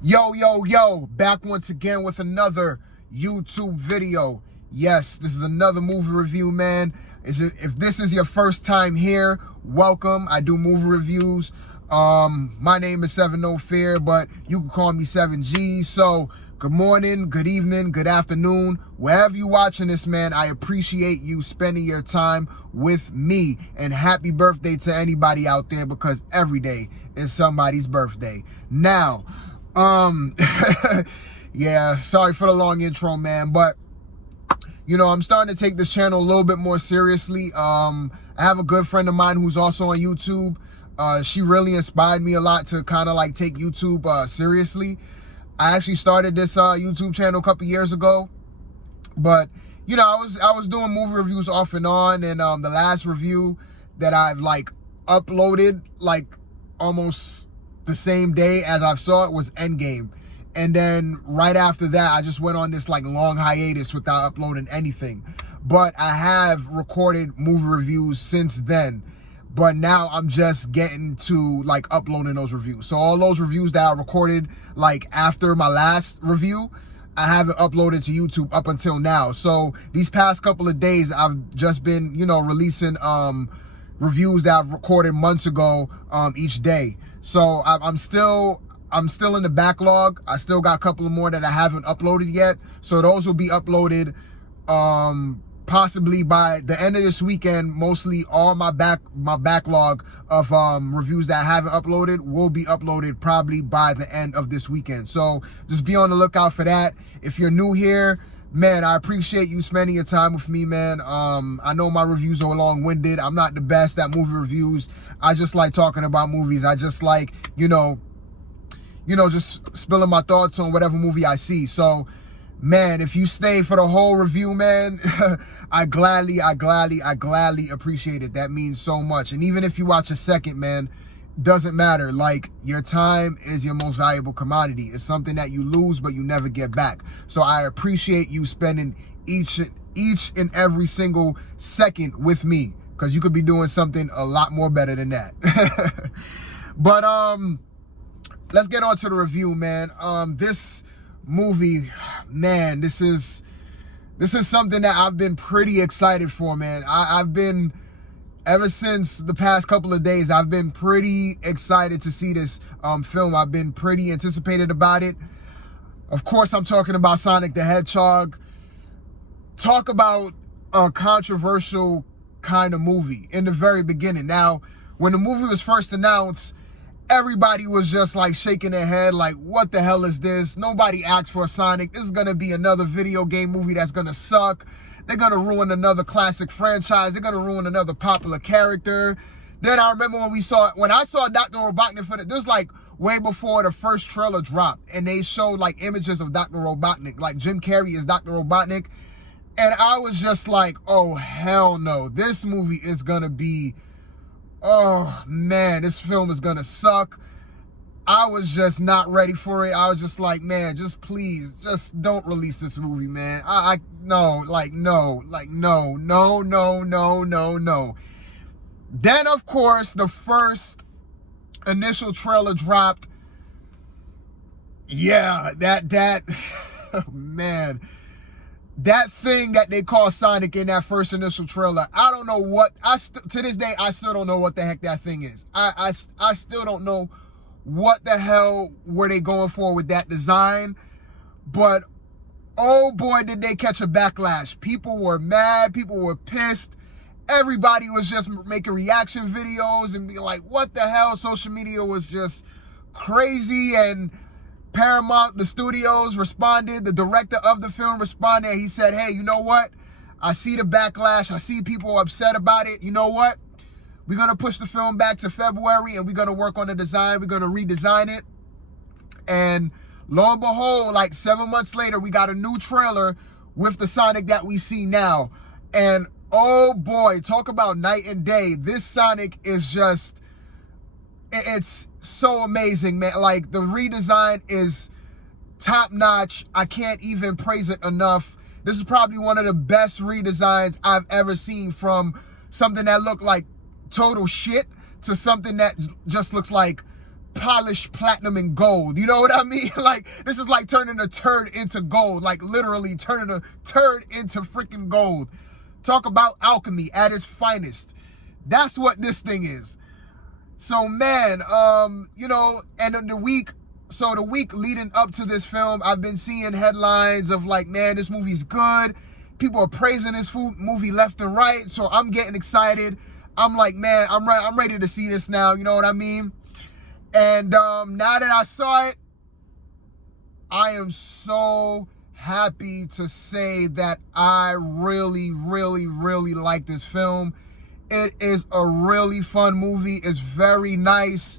Yo, back once again with another YouTube video. Yes, this is another movie review, man. If this is your first time here, welcome. I do movie reviews. My name is Seven No Fear, but you can call me 7G. So, good morning, good evening, good afternoon. Wherever you're watching this, man, I appreciate you spending your time with me. And happy birthday to anybody out there, because every day is somebody's birthday. Now, yeah, sorry for the long intro, man, but I'm starting to take this channel a little bit more seriously. I have a good friend of mine who's also on YouTube. She really inspired me a lot to kind of like take YouTube seriously. I actually started this YouTube channel a couple years ago, but I was doing movie reviews off and on, and the last review that I've like uploaded like almost the same day as I saw it was Endgame. And then right after that, I just went on this like long hiatus without uploading anything. But I have recorded movie reviews since then. But now I'm just getting to like uploading those reviews. So all those reviews that I recorded like after my last review, I haven't uploaded to YouTube up until now. So these past couple of days, I've just been, releasing reviews that I've recorded months ago each day. So I'm still in the backlog. I still got a couple of more that I haven't uploaded yet. So those will be uploaded possibly by the end of this weekend. Mostly all my backlog of reviews that I haven't uploaded will be uploaded probably by the end of this weekend. So just be on the lookout for that. If you're new here, man, I appreciate you spending your time with me, man. I know my reviews are long-winded. I'm not the best at movie reviews. I just like talking about movies. I just like, just spilling my thoughts on whatever movie I see. So, man, if you stay for the whole review, man, I gladly appreciate it. That means so much. And even if you watch a second, man, doesn't matter. Like, your time is your most valuable commodity. It's something that you lose, but you never get back. So I appreciate you spending each and every single second with me, because you could be doing something a lot more better than that. But let's get on to the review, man. This movie, man, this is something that I've been pretty excited for, man. I've been, ever since the past couple of days, I've been pretty excited to see this film. I've been pretty anticipated about it. Of course, I'm talking about Sonic the Hedgehog. Talk about a controversial kind of movie in the very beginning. Now, when the movie was first announced, everybody was just like shaking their head like, what the hell is this? Nobody asked for a Sonic. This is going to be another video game movie that's going to suck. They're going to ruin another classic franchise. They're going to ruin another popular character. Then I remember when I saw Dr. Robotnik for this was like way before the first trailer dropped, and they showed like images of Dr. Robotnik, like Jim Carrey is Dr. Robotnik. And I was just like, oh, hell no. This movie is going to be, oh, man, this film is going to suck. I was just not ready for it. I was just like, man, just please, just don't release this movie, man. No. Then, of course, the first initial trailer dropped. Yeah, that, man. That thing that they call Sonic in that first initial trailer, I don't know what, to this day, I still don't know what the heck that thing is. I still don't know what the hell were they going for with that design. But, oh boy, did they catch a backlash. People were mad. People were pissed. Everybody was just making reaction videos and be like, what the hell? Social media was just crazy. And Paramount, the studios responded. The director of the film responded. He said, hey, you know what? I see the backlash. I see people upset about it. You know what? We're going to push the film back to February, and we're going to work on the design. We're going to redesign it. And lo and behold, like 7 months later, we got a new trailer with the Sonic that we see now. And oh boy, talk about night and day. This Sonic is just, it's so amazing, man. Like, the redesign is top notch. I can't even praise it enough. This is probably one of the best redesigns I've ever seen, from something that looked like total shit to something that just looks like polished platinum and gold. You know what I mean? Like, this is like turning a turd into gold. Like, literally turning a turd into freaking gold. Talk about alchemy at its finest. That's what this thing is. So, man, you know, and in the week leading up to this film, I've been seeing headlines of like, man, this movie's good. People are praising this movie left and right. So I'm getting excited. I'm like, man, I'm ready to see this now. You know what I mean? And now that I saw it, I am so happy to say that I really, really, really like this film. It is a really fun movie. It's very nice.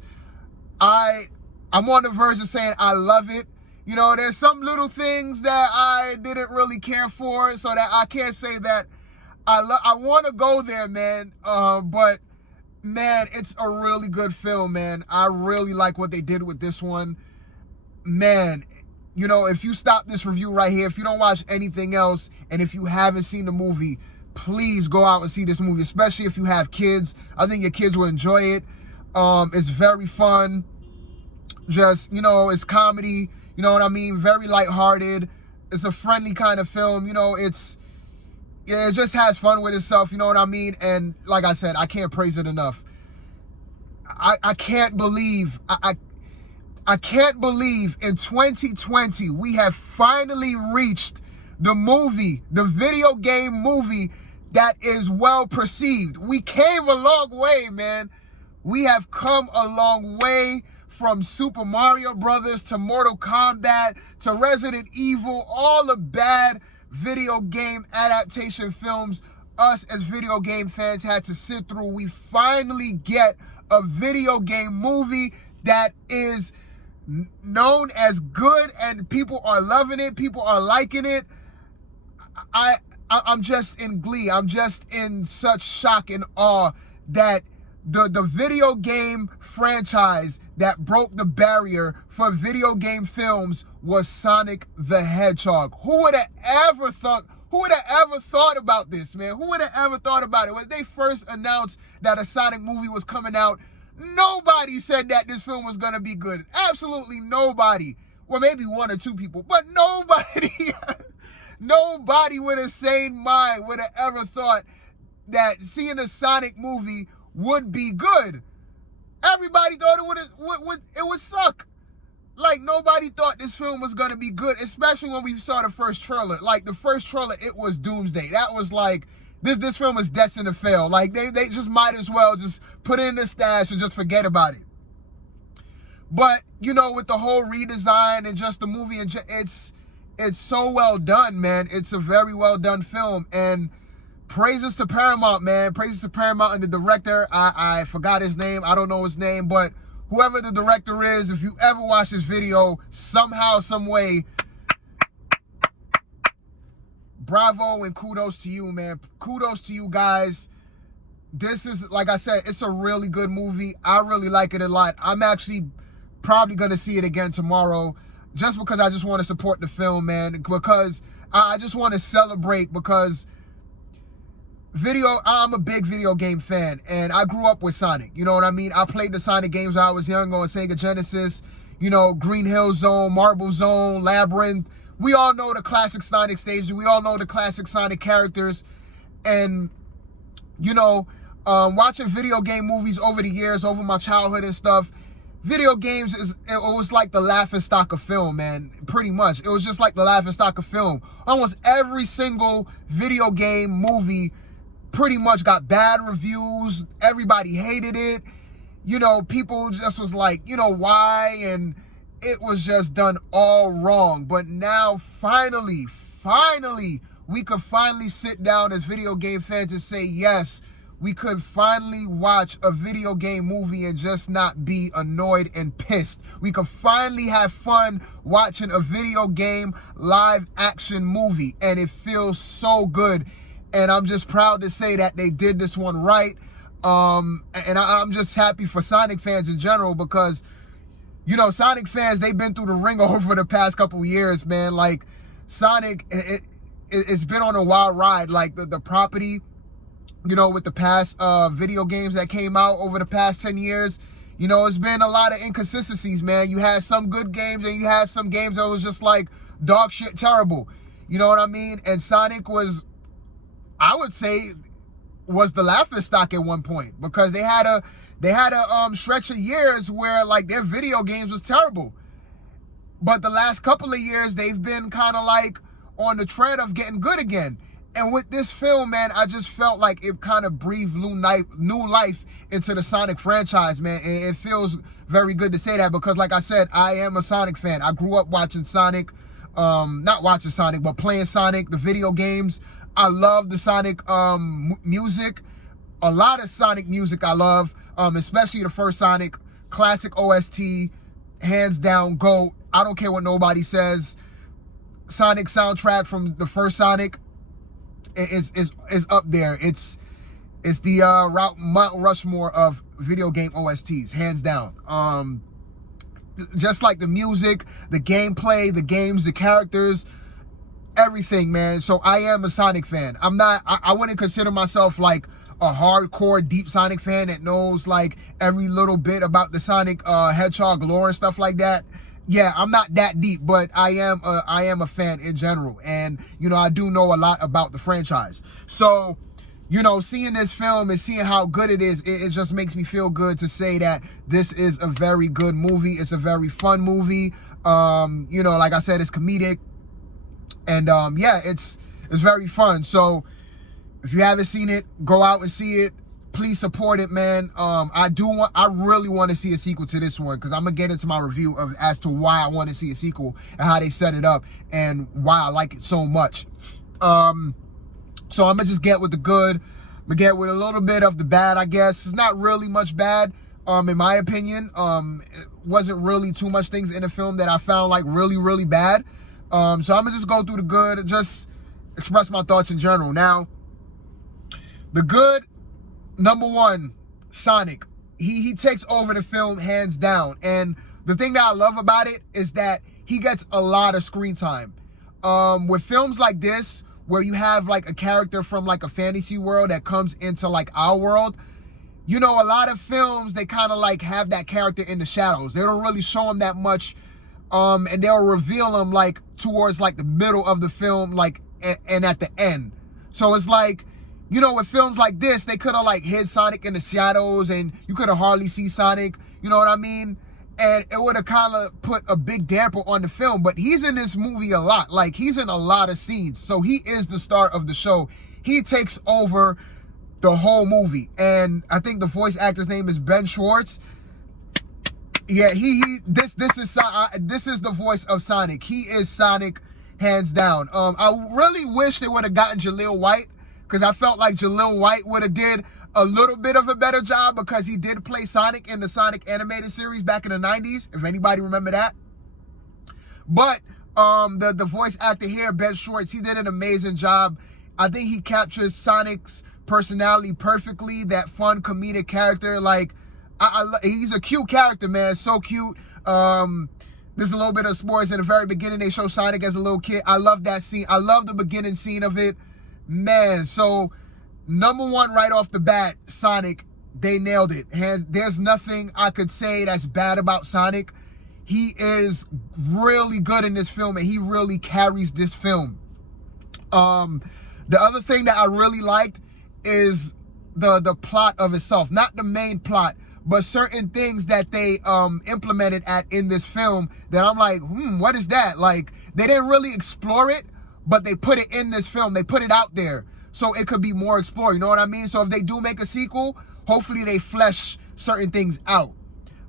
I'm on the verge of saying I love it. You know, there's some little things that I didn't really care for, so that I can't say that I want to go there, man. But man, it's a really good film, man. I really like what they did with this one. Man, you know, if you stop this review right here, if you don't watch anything else, and if you haven't seen the movie, please go out and see this movie, especially if you have kids. I think your kids will enjoy it. It's very fun. Just, you know, it's comedy. You know what I mean? Very lighthearted. It's a friendly kind of film. You know, it just has fun with itself. You know what I mean? And like I said, I can't praise it enough. I can't believe, I can't believe in 2020, we have finally reached the video game movie that is well perceived. We came a long way, man. We have come a long way. From Super Mario Brothers to Mortal Kombat to Resident Evil, all the bad video game adaptation films us as video game fans had to sit through. We finally get a video game movie that is known as good, and people are loving it. People are liking it. I'm just in glee. I'm just in such shock and awe that the video game franchise that broke the barrier for video game films was Sonic the Hedgehog. Who would have ever thought about this, man? Who would have ever thought about it? When they first announced that a Sonic movie was coming out, nobody said that this film was going to be good. Absolutely nobody. Well, maybe one or two people, but nobody. Nobody with a sane mind would have ever thought that seeing a Sonic movie would be good. Everybody thought it would suck. Like, nobody thought this film was going to be good, especially when we saw the first trailer. Like, the first trailer, it was doomsday. That was like, this film is destined to fail. Like, they just might as well just put it in the stash and just forget about it. But, you know, with the whole redesign and just the movie, it's so well done, man. It's a very well done film. And praises to Paramount, man. Praises to Paramount and the director. I forgot his name. I don't know his name, but whoever the director is, if you ever watch this video, somehow, some way, bravo and kudos to you, man. Kudos to you guys. This is, like I said, it's a really good movie. I really like it a lot. I'm actually probably going to see it again tomorrow just because I just want to support the film, man. Because I just want to celebrate because I'm a big video game fan, and I grew up with Sonic. You know what I mean? I played the Sonic games when I was young on Sega Genesis. You know, Green Hill Zone, Marble Zone, Labyrinth. We all know the classic Sonic stages. We all know the classic Sonic characters. And, you know, watching video game movies over the years, over my childhood and stuff, video games, it was like the laughing stock of film, man. Pretty much. It was just like the laughing stock of film. Almost every single video game movie pretty much got bad reviews. Everybody hated it. You know, people just was like, you know, why? And it was just done all wrong. But now, finally, we could finally sit down as video game fans and say, yes, we could finally watch a video game movie and just not be annoyed and pissed. We could finally have fun watching a video game live action movie. And it feels so good. And I'm just proud to say that they did this one right. And I'm just happy for Sonic fans in general because, you know, Sonic fans, they've been through the ringer over the past couple of years, man. Like, Sonic, it's been on a wild ride. Like, the property, you know, with the past video games that came out over the past 10 years, You know, it's been a lot of inconsistencies, man. You had some good games and you had some games that was just like dog shit terrible. You know what I mean? And Sonic was, I would say, was the laughing stock at one point, because they had a stretch of years where like their video games was terrible. But the last couple of years, they've been kind of like on the trend of getting good again. And with this film, man, I just felt like it kind of breathed new life into the Sonic franchise, man. And it feels very good to say that, because like I said, I am a Sonic fan. I grew up watching Sonic, not watching Sonic, but playing Sonic, the video games. I love the Sonic music. A lot of Sonic music I love, especially the first Sonic, classic OST, hands down, GOAT. I don't care what nobody says. Sonic soundtrack from the first Sonic is up there. It's the Mount Rushmore of video game OSTs, hands down. Just like the music, the gameplay, the games, the characters, everything, man. So I am a Sonic fan. I wouldn't consider myself like a hardcore deep Sonic fan that knows like every little bit about the Sonic Hedgehog lore and stuff like that. Yeah, I'm not that deep, but I am a fan in general. And, you know, I do know a lot about the franchise. So, you know, seeing this film and seeing how good it is, it just makes me feel good to say that this is a very good movie. It's a very fun movie. You know, like I said, it's comedic. And, yeah, it's very fun. So, if you haven't seen it, go out and see it. Please support it, man. I really want to see a sequel to this one, because I'm gonna get into my review as to why I want to see a sequel and how they set it up and why I like it so much. So I'm gonna just get with the good. I'm gonna get with a little bit of the bad, I guess. It's not really much bad, in my opinion. It wasn't really too much things in the film that I found like really, really bad. So I'm gonna just go through the good and just express my thoughts in general. Now, the good. Number one, Sonic. He takes over the film hands down. And the thing that I love about it is that he gets a lot of screen time. With films like this, where you have like a character from like a fantasy world that comes into like our world, you know, a lot of films, they kind of like have that character in the shadows. They don't really show him that much. And they'll reveal him like towards like the middle of the film, like, and at the end. So it's like, you know, with films like this, they could have like hid Sonic in the shadows and you could have hardly see Sonic, you know what I mean? And it would have kind of put a big damper on the film. But he's in this movie a lot. Like, he's in a lot of scenes. So he is the star of the show. He takes over the whole movie. And I think the voice actor's name is Ben Schwartz. Yeah, this is the voice of Sonic. He is Sonic, hands down. I really wish they would have gotten Jaleel White, because I felt like Jaleel White would have did a little bit of a better job, because he did play Sonic in the Sonic animated series back in the 90s, if anybody remember that. But the voice actor here, Ben Schwartz, he did an amazing job. I think he captures Sonic's personality perfectly, that fun comedic character. Like, he's a cute character, man, so cute. There's a little bit of spoilers in the very beginning. They show Sonic as a little kid. I love that scene. I love the beginning scene of it. Man, so number one right off the bat, Sonic, they nailed it. There's nothing I could say that's bad about Sonic. He is really good in this film, and he really carries this film. The other thing that I really liked is the plot of itself. Not the main plot, but certain things that they implemented in this film that I'm like, what is that? Like, they didn't really explore it, but they put it in this film. They put it out there so it could be more explored. You know what I mean? So if they do make a sequel, hopefully they flesh certain things out.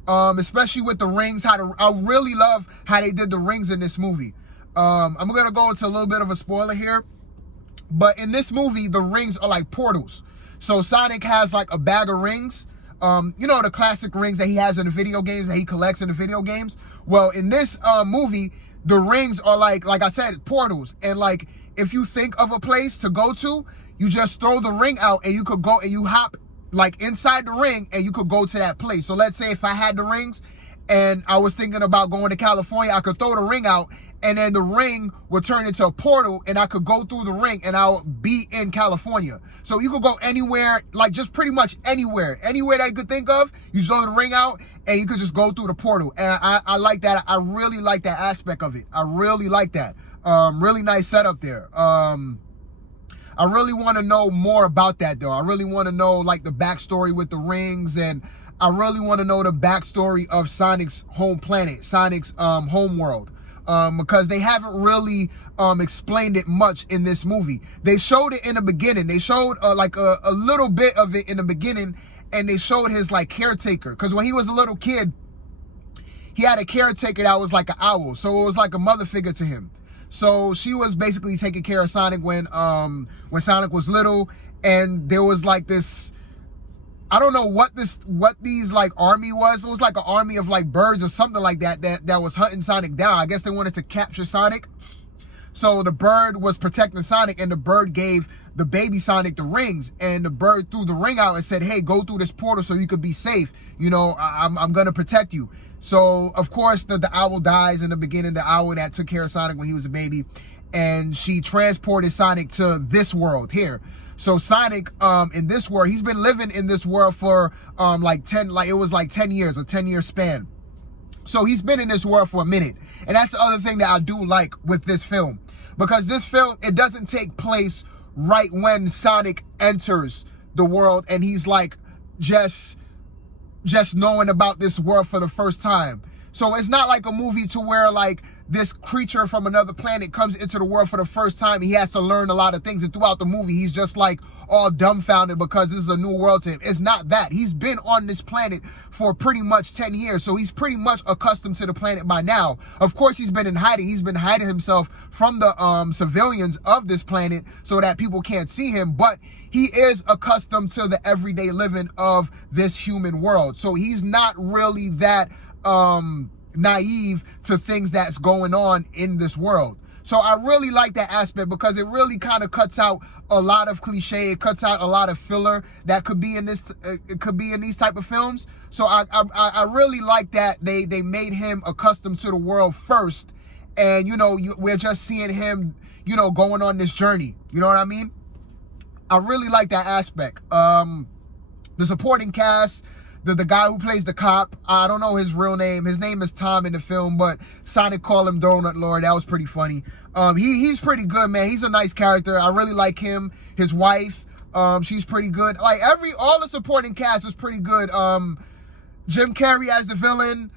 Especially with the rings. I really love how they did the rings in this movie. I'm going to go into a little bit of a spoiler here. But in this movie, the rings are like portals. So Sonic has like a bag of rings. You know, the classic rings that he has in the video games, that he collects in the video games. Well, in this movie, the rings are like I said, portals. And like, if you think of a place to go to, you just throw the ring out and you could go and you hop like inside the ring and you could go to that place. So let's say if I had the rings and I was thinking about going to California, I could throw the ring out and then the ring would turn into a portal, and I could go through the ring, and I'll be in California. So you could go anywhere, like just pretty much anywhere that you could think of. You throw the ring out, and you could just go through the portal. And I like that. I really like that aspect of it. I really like that. Really nice setup there. I really want to know more about that, though. I really want to know, like, the backstory with the rings, and I really want to know the backstory of Sonic's home planet, Sonic's home world, because they haven't really explained it much in this movie. They showed it in the beginning. They showed like a little bit of it in the beginning, and they showed his, like, caretaker, because when he was a little kid, he had a caretaker that was like an owl, so it was like a mother figure to him. So she was basically taking care of Sonic when Sonic was little, and there was like this, I don't know what these like army was. It was like an army of like birds or something like that was hunting Sonic down. I guess they wanted to capture Sonic. So the bird was protecting Sonic, and the bird gave the baby Sonic the rings, and the bird threw the ring out and said, hey, go through this portal so you could be safe. You know, I'm gonna protect you. So of course the owl dies in the beginning, the owl that took care of Sonic when he was a baby, and she transported Sonic to this world here. So Sonic, in this world, he's been living in this world for like 10 years, a 10-year span. So he's been in this world for a minute. And that's the other thing that I do like with this film. Because this film, it doesn't take place right when Sonic enters the world and he's like just knowing about this world for the first time. So it's not like a movie to where like this creature from another planet comes into the world for the first time, and he has to learn a lot of things, and throughout the movie he's just like all dumbfounded because this is a new world to him. It's not that. He's been on this planet for pretty much 10 years, so he's pretty much accustomed to the planet by now. Of course he's been in hiding. He's been hiding himself from the civilians of this planet so that people can't see him, but he is accustomed to the everyday living of this human world. So he's not really that naive to things that's going on in this world. So I really like that aspect because it really kind of cuts out a lot of cliche. It cuts out a lot of filler that could be in this. It could be in these type of films. So I really like that they made him accustomed to the world first, and you know we're just seeing him, you know, going on this journey. You know what I mean? I really like that aspect. The supporting cast. The guy who plays the cop, I don't know his real name. His name is Tom in the film, but Sonic called him Donut Lord. That was pretty funny. He's pretty good, man. He's a nice character. I really like him. His wife, she's pretty good. Like all the supporting cast was pretty good. Jim Carrey as the villain.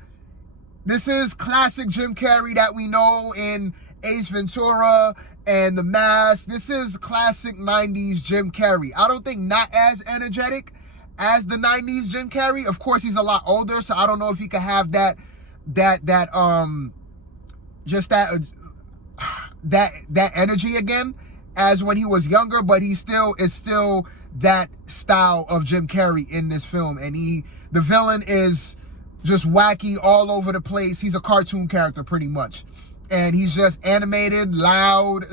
This is classic Jim Carrey that we know in Ace Ventura and The Mask. This is classic 90s Jim Carrey. I don't think not as energetic as the 90s Jim Carrey. Of course he's a lot older, so I don't know if he could have that energy again as when he was younger, but he still that style of Jim Carrey in this film. And the villain is just wacky all over the place. He's a cartoon character pretty much, and he's just animated, loud,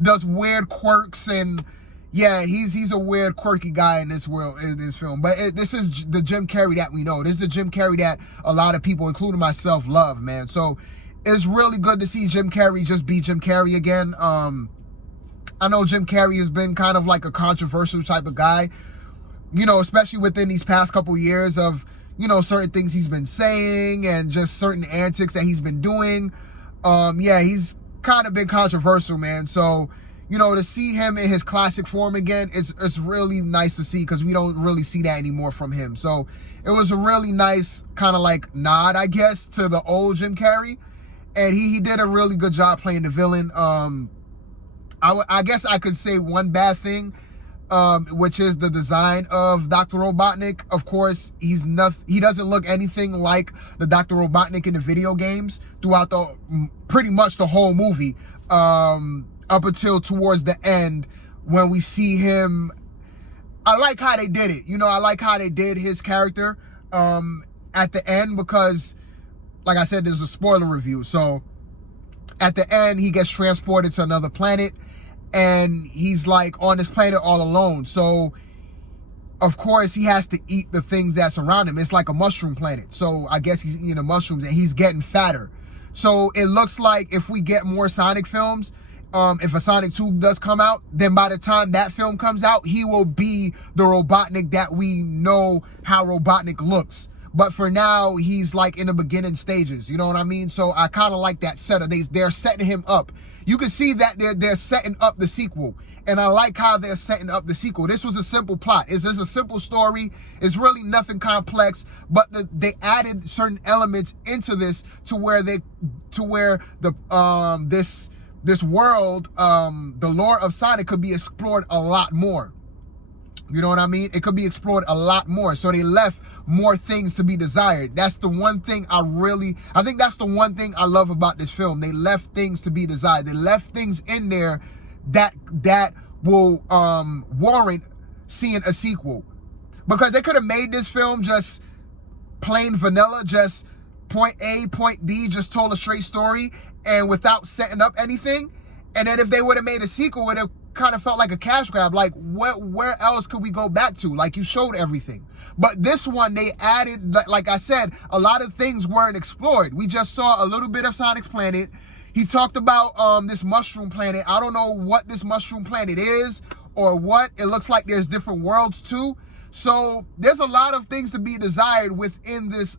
does weird quirks, and yeah, he's a weird, quirky guy in this world, in this film. But this is the Jim Carrey that we know. This is the Jim Carrey that a lot of people, including myself, love, man. So it's really good to see Jim Carrey just be Jim Carrey again. I know Jim Carrey has been kind of like a controversial type of guy, you know, especially within these past couple years of, you know, certain things he's been saying and just certain antics that he's been doing. Yeah, he's kind of been controversial, man. So, you know, to see him in his classic form again, it's really nice to see, because we don't really see that anymore from him. So it was a really nice kind of like nod, I guess, to the old Jim Carrey. And he did a really good job playing the villain. I guess I could say one bad thing, which is the design of Dr. Robotnik. Of course, he doesn't look anything like the Dr. Robotnik in the video games throughout pretty much the whole movie. Up until towards the end when we see him. I like how they did it. You know, I like how they did his character at the end, because like I said, there's a spoiler review. So at the end, he gets transported to another planet, and he's like on this planet all alone. So of course he has to eat the things that surround him. It's like a mushroom planet. So I guess he's eating the mushrooms, and he's getting fatter. So it looks like if we get more Sonic films, if a Sonic 2 does come out, then by the time that film comes out, he will be the Robotnik that we know how Robotnik looks. But for now, he's like in the beginning stages. You know what I mean? So I kind of like that setup. They're setting him up. You can see that they're setting up the sequel. And I like how they're setting up the sequel. This was a simple plot. It's just a simple story. It's really nothing complex. But they added certain elements into this to where this world, the lore of Sonic could be explored a lot more. You know what I mean? It could be explored a lot more. So they left more things to be desired. That's the one thing I think that's the one thing I love about this film. They left things to be desired. They left things in there that will warrant seeing a sequel. Because they could have made this film just plain vanilla, just point A, point B, just told a straight story and without setting up anything. And then if they would have made a sequel, it would have kind of felt like a cash grab. Like, where else could we go back to? Like, you showed everything. But this one, they added, like I said, a lot of things weren't explored. We just saw a little bit of Sonic's planet. He talked about this mushroom planet. I don't know what this mushroom planet is or what. It looks like there's different worlds too. So there's a lot of things to be desired within this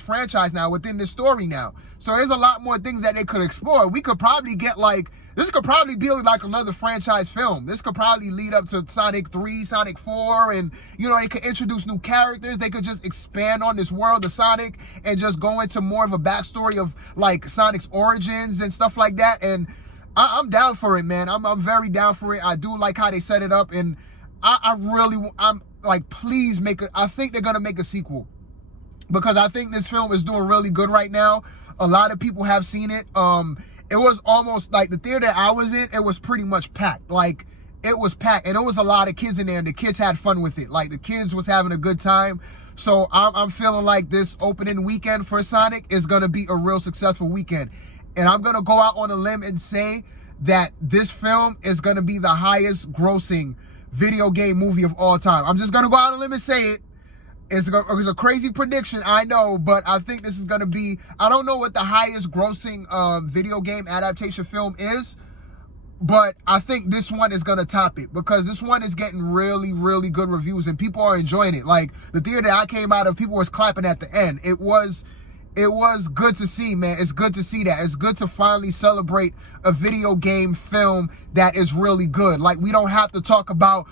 franchise now, within this story now. So there's a lot more things that they could explore. We could probably get this could probably be like another franchise film. This could probably lead up to Sonic 3, Sonic 4, and, you know, they could introduce new characters. They could just expand on this world of Sonic and just go into more of a backstory of, like, Sonic's origins and stuff like that. And I'm down for it, man. I'm very down for it. I do like how they set it up, and I'm like, please make it. I think they're going to make a sequel because I think this film is doing really good right now. A lot of people have seen it. It was almost like the theater I was in, it was pretty much packed. Like, it was packed, and there was a lot of kids in there, and the kids had fun with it. Like, the kids was having a good time. So I'm feeling like this opening weekend for Sonic is going to be a real successful weekend. And I'm going to go out on a limb and say that this film is going to be the highest grossing video game movie of all time. I'm just going to go out on a limb and say it. It's a crazy prediction, I know, but I think this is going to be, I don't know what the highest grossing video game adaptation film is, but I think this one is going to top it because this one is getting really, really good reviews and people are enjoying it. Like, the theater I came out of, people was clapping at the end. It was good to see, man. It's good to see that. It's good to finally celebrate a video game film that is really good. Like, we don't have to talk about,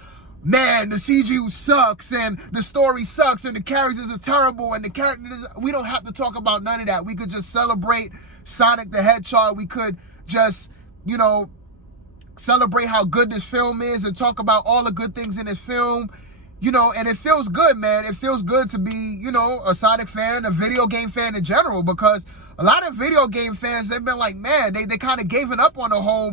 man, the CGI sucks and the story sucks and the characters are terrible and the characters, we don't have to talk about none of that. We could just celebrate Sonic the Hedgehog. We could just, you know, celebrate how good this film is and talk about all the good things in this film. You know, and it feels good, man. It feels good to be, you know, a Sonic fan, a video game fan in general, because a lot of video game fans, they've been like, man, they kind of gave up on the whole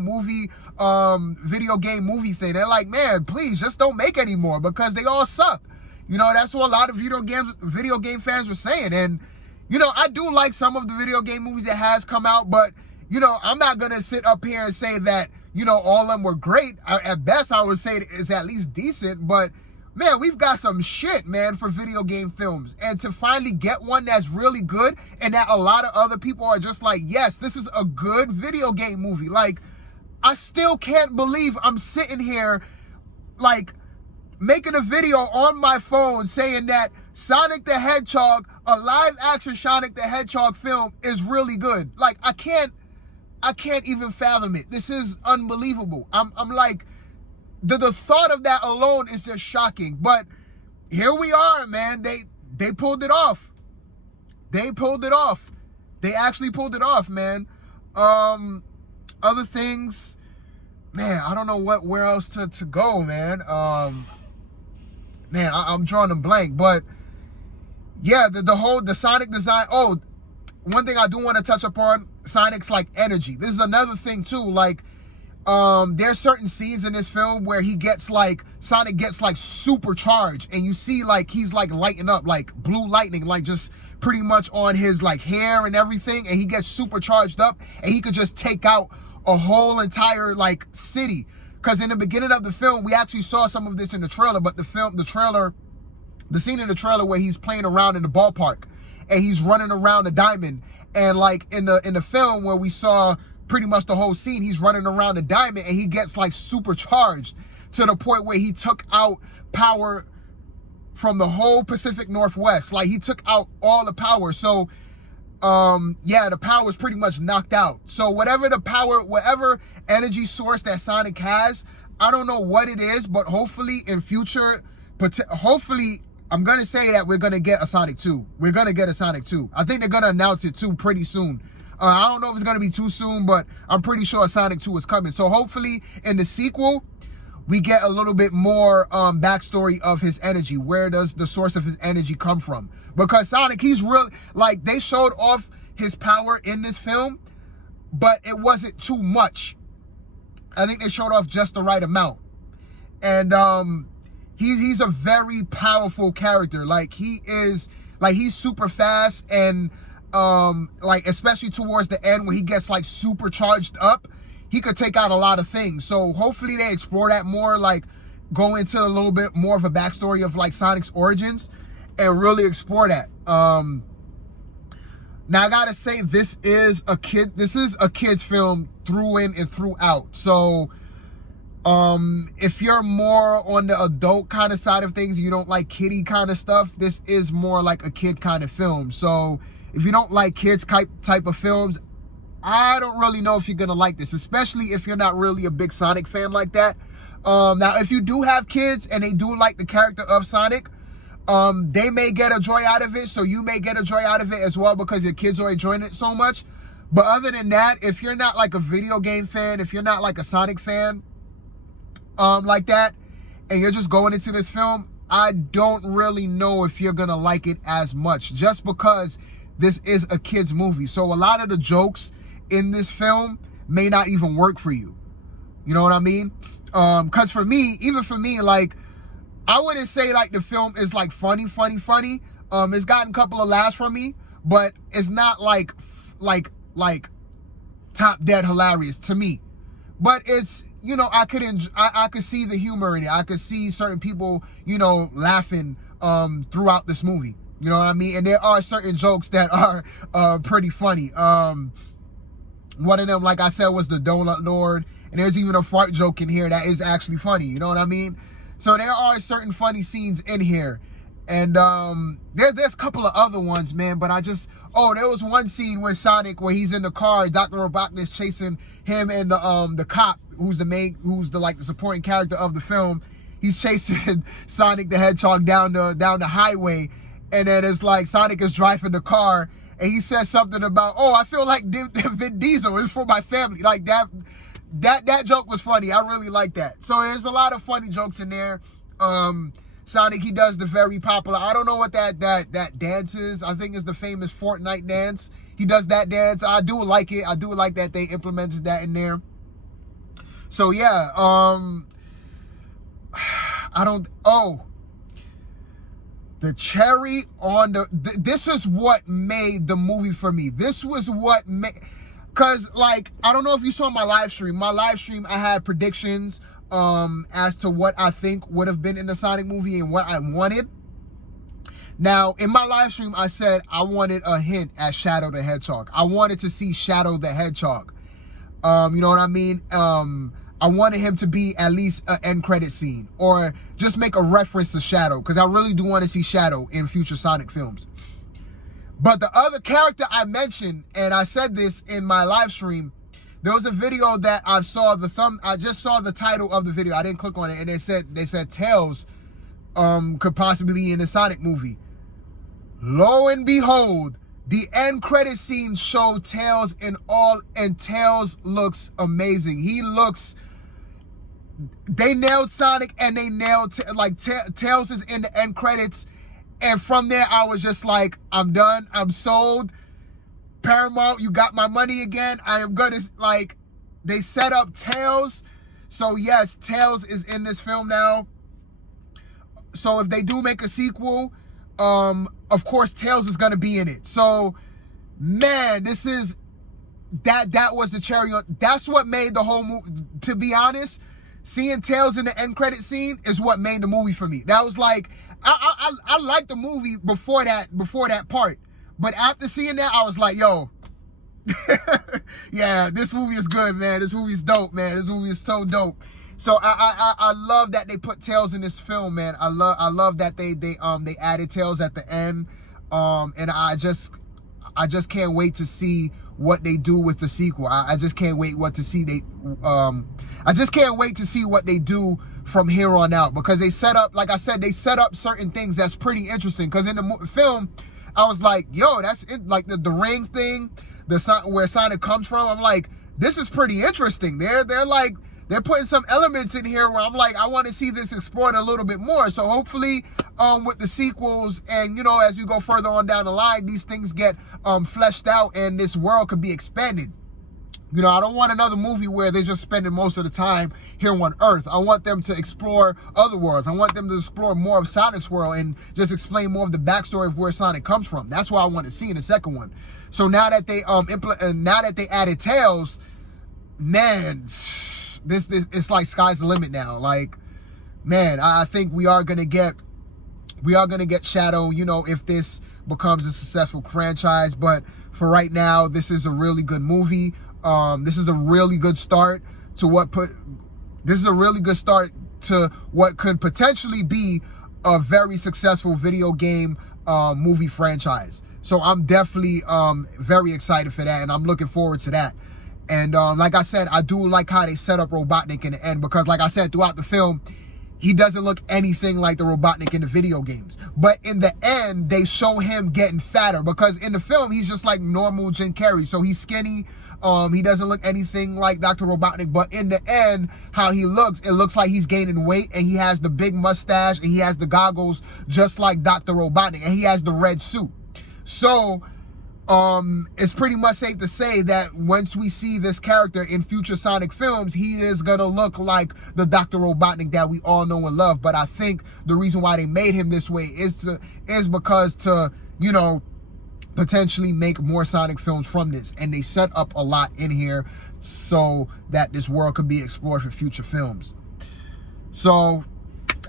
video game movie thing. They're like, man, please just don't make any more because they all suck. You know, that's what a lot of video game fans were saying. And, you know, I do like some of the video game movies that has come out, but, you know, I'm not going to sit up here and say that, you know, all of them were great. At best, I would say it's at least decent, but man, we've got some shit, man, for video game films. And to finally get one that's really good and that a lot of other people are just like, yes, this is a good video game movie. Like, I still can't believe I'm sitting here, like, making a video on my phone saying that Sonic the Hedgehog, a live-action Sonic the Hedgehog film is really good. Like, I can't even fathom it. This is unbelievable. I'm like, the thought of that alone is just shocking. But here we are, man. They pulled it off. They pulled it off. They actually pulled it off, man. Other things, man, I don't know where else to go, man. Man, I'm drawing a blank. But yeah, the Sonic design. Oh, one thing I do want to touch upon, Sonic's like energy. This is another thing too. Like, there's certain scenes in this film where Sonic gets like supercharged, and you see like he's like lighting up, like blue lightning, like just pretty much on his like hair and everything, and he gets supercharged up, and he could just take out a whole entire like city. Because in the beginning of the film, we actually saw some of this in the trailer, but the scene in the trailer where he's playing around in the ballpark, and he's running around the diamond. And like in the film where we saw pretty much the whole scene, he's running around the diamond and he gets like supercharged to the point where he took out power from the whole Pacific Northwest. Like he took out all the power. So yeah, the power is pretty much knocked out. So whatever energy source that Sonic has, I don't know what it is, but hopefully in future, hopefully, I'm going to say that we're going to get a Sonic 2. We're going to get a Sonic 2. I think they're going to announce it too pretty soon. I don't know if it's going to be too soon, but I'm pretty sure Sonic 2 is coming. So hopefully in the sequel, we get a little bit more backstory of his energy. Where does the source of his energy come from? Because Sonic, he's real, like they showed off his power in this film, but it wasn't too much. I think they showed off just the right amount. And he's a very powerful character. Like he's super fast, and like especially towards the end when he gets like super charged up, he could take out a lot of things. So hopefully they explore that more, like go into a little bit more of a backstory of like Sonic's origins and really explore that. Now I gotta say, this is a kid's film through in and throughout. So if you're more on the adult kind of side of things, you don't like kiddie kind of stuff, this is more like a kid kind of film. So if you don't like kids type of films, I don't really know if you're gonna like this, especially if you're not really a big Sonic fan like that. Now if you do have kids and they do like the character of Sonic, they may get a joy out of it, so you may get a joy out of it as well because your kids are enjoying it so much. But other than that, if you're not like a video game fan, if you're not like a Sonic fan like that, and you're just going into this film, I don't really know if you're gonna like it as much, just because this is a kid's movie. So a lot of the jokes in this film may not even work for you. You know what I mean? Because for me, even for me, like, I wouldn't say like the film is like funny. It's gotten a couple of laughs from me, but it's not like top dead hilarious to me. But it's, you know, I could see the humor in it. I could see certain people, you know, laughing throughout this movie. You know what I mean? And there are certain jokes that are pretty funny. One of them, like I said, was the Donut Lord. And there's even a fart joke in here that is actually funny. You know what I mean? So there are certain funny scenes in here. And there's a couple of other ones, man. But there was one scene where Sonic, where he's in the car, Dr. Robotnik's chasing him and the cop, who's the supporting character of the film. He's chasing Sonic the Hedgehog down the highway. And then it's like Sonic is driving the car, and he says something about, oh, I feel like Vin Diesel is for my family. Like that joke was funny. I really like that. So there's a lot of funny jokes in there. Sonic, he does the very popular, I don't know what that dance is. I think it's the famous Fortnite dance. He does that dance. I do like it. I do like that they implemented that in there. So yeah, the cherry on this is what made the movie for me. This was what made, because like, I don't know if you saw my live stream. I had predictions as to what I think would have been in the Sonic movie and what I wanted. Now, in my live stream, I said I wanted a hint at Shadow the Hedgehog. I wanted to see Shadow the Hedgehog. You know what I mean? I wanted him to be at least an end credit scene, or just make a reference to Shadow, because I really do want to see Shadow in future Sonic films. But the other character I mentioned, and I said this in my live stream, there was a video that I just saw the title of the video. I didn't click on it, and they said Tails could possibly be in the Sonic movie. Lo and behold, the end credit scene showed Tails and Tails looks amazing. They nailed Sonic, and they nailed, Tails is in the end credits. And from there, I was just like, I'm done. I'm sold. Paramount, you got my money again. I am gonna, they set up Tails. So yes, Tails is in this film now. So if they do make a sequel, of course, Tails is gonna be in it. So, man, that was the cherry on. That's what made the whole movie. To be honest, seeing Tails in the end credit scene is what made the movie for me. That was like, I liked the movie before that part. But after seeing that, I was like, yo, yeah, this movie is good, man. This movie is dope, man. This movie is so dope. So I love that they put Tails in this film, man. I love that they added Tails at the end. And I just can't wait to see what they do with the sequel. I just can't wait to see I just can't wait to see what they do from here on out, because they set up, like I said, they set up certain things that's pretty interesting. Because in the film, I was like, yo, that's it, like the ring thing, where Sonic comes from. I'm like, this is pretty interesting. They're putting some elements in here where I'm like, I want to see this explored a little bit more. So hopefully, with the sequels and, you know, as you go further on down the line, these things get fleshed out and this world could be expanded. You know, I don't want another movie where they're just spending most of the time here on Earth. I want them to explore other worlds. I want them to explore more of Sonic's world and just explain more of the backstory of where Sonic comes from. That's what I want to see in the second one. So now that they added Tails, man, this it's like sky's the limit now. Like, man, I think we are gonna get Shadow, you know, if this becomes a successful franchise. But for right now, this is a really good movie. This is a really good start to what could potentially be a very successful video game movie franchise. So I'm definitely very excited for that, and I'm looking forward to that. And like I said, I do like how they set up Robotnik in the end, because like I said, throughout the film, he doesn't look anything like the Robotnik in the video games. But in the end, they show him getting fatter, because in the film, he's just like normal Jim Carrey. So he's skinny. He doesn't look anything like Dr. Robotnik. But in the end, how he looks, it looks like he's gaining weight, and he has the big mustache, and he has the goggles just like Dr. Robotnik, and he has the red suit. So it's pretty much safe to say that once we see this character in future Sonic films, he is gonna look like the Dr. Robotnik that we all know and love. But I think the reason why they made him this way is because to, you know, potentially make more Sonic films from this. And they set up a lot in here so that this world could be explored for future films. So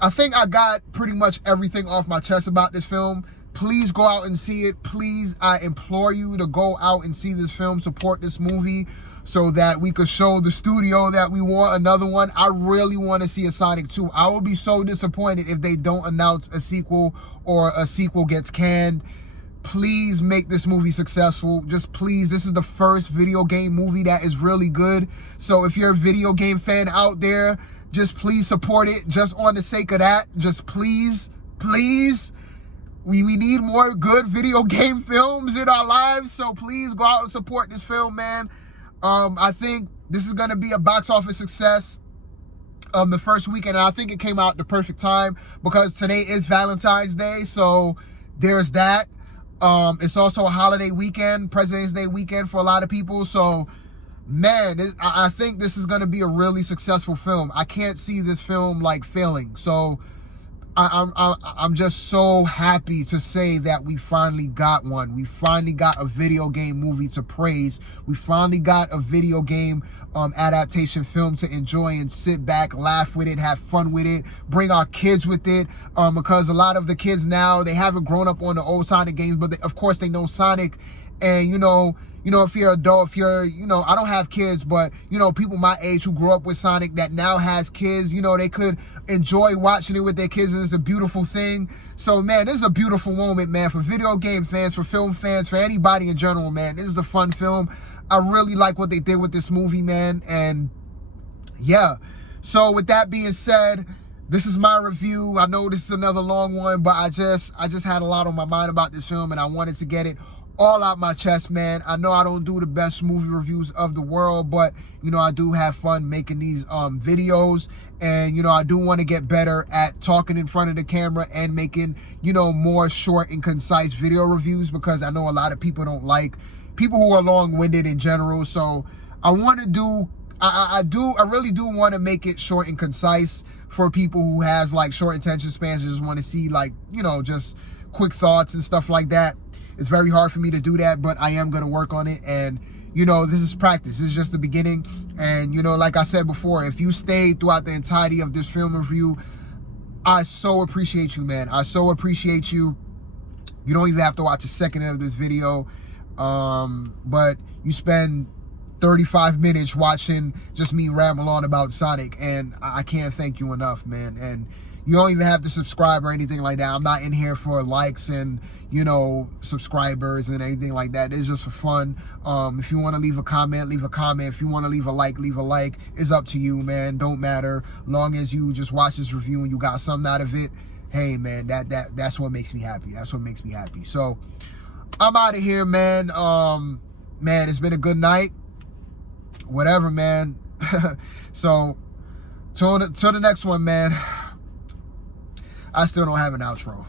I think I got pretty much everything off my chest about this film. Please go out and see it. Please, I implore you to go out and see this film, support this movie, so that we could show the studio that we want another one. I really want to see a Sonic 2. I will be so disappointed if they don't announce a sequel or a sequel gets canned. Please make this movie successful. Just please, this is the first video game movie that is really good. So if you're a video game fan out there, just please support it. Just on the sake of that, just please, please. We need more good video game films in our lives, so please go out and support this film, man. I think this is going to be a box office success the first weekend, and I think it came out at the perfect time because today is Valentine's Day, so there's that. It's also a holiday weekend, President's Day weekend for a lot of people, so man, I think this is going to be a really successful film. I can't see this film like failing, so I'm just so happy to say that we finally got one. We finally got a video game movie to praise. We finally got a video game adaptation film to enjoy and sit back, laugh with it, have fun with it, bring our kids with it. Because a lot of the kids now, they haven't grown up on the old Sonic games, but of course they know Sonic. And you know, if you're an adult, if you're, I don't have kids, but, people my age who grew up with Sonic that now has kids, they could enjoy watching it with their kids, and it's a beautiful thing. So, man, this is a beautiful moment, man, for video game fans, for film fans, for anybody in general, man. This is a fun film. I really like what they did with this movie, man, and yeah. So, with that being said, this is my review. I know this is another long one, but I just had a lot on my mind about this film, and I wanted to get it all out my chest, man. I know I don't do the best movie reviews of the world, but I do have fun making these videos, and I do want to get better at talking in front of the camera and making more short and concise video reviews, because I know a lot of people don't like people who are long-winded in general. So I want to do I really do want to make it short and concise for people who has like short attention spans and just want to see like just quick thoughts and stuff like that. It's very hard for me to do that, but I am going to work on it. And, this is practice. This is just the beginning. And, like I said before, if you stayed throughout the entirety of this film review, I so appreciate you, man. I so appreciate you. You don't even have to watch a second of this video, but you spend 35 minutes watching just me ramble on about Sonic, and I can't thank you enough, man. And you don't even have to subscribe or anything like that. I'm not in here for likes and, you know, subscribers and anything like that. It's just for fun. If you want to leave a comment, leave a comment. If you want to leave a like, leave a like. It's up to you, man. Don't matter. Long as you just watch this review and you got something out of it, hey, man, that's what makes me happy. That's what makes me happy. So I'm out of here, man. Man, it's been a good night. Whatever, man. So till the next one, man. I still don't have an outro.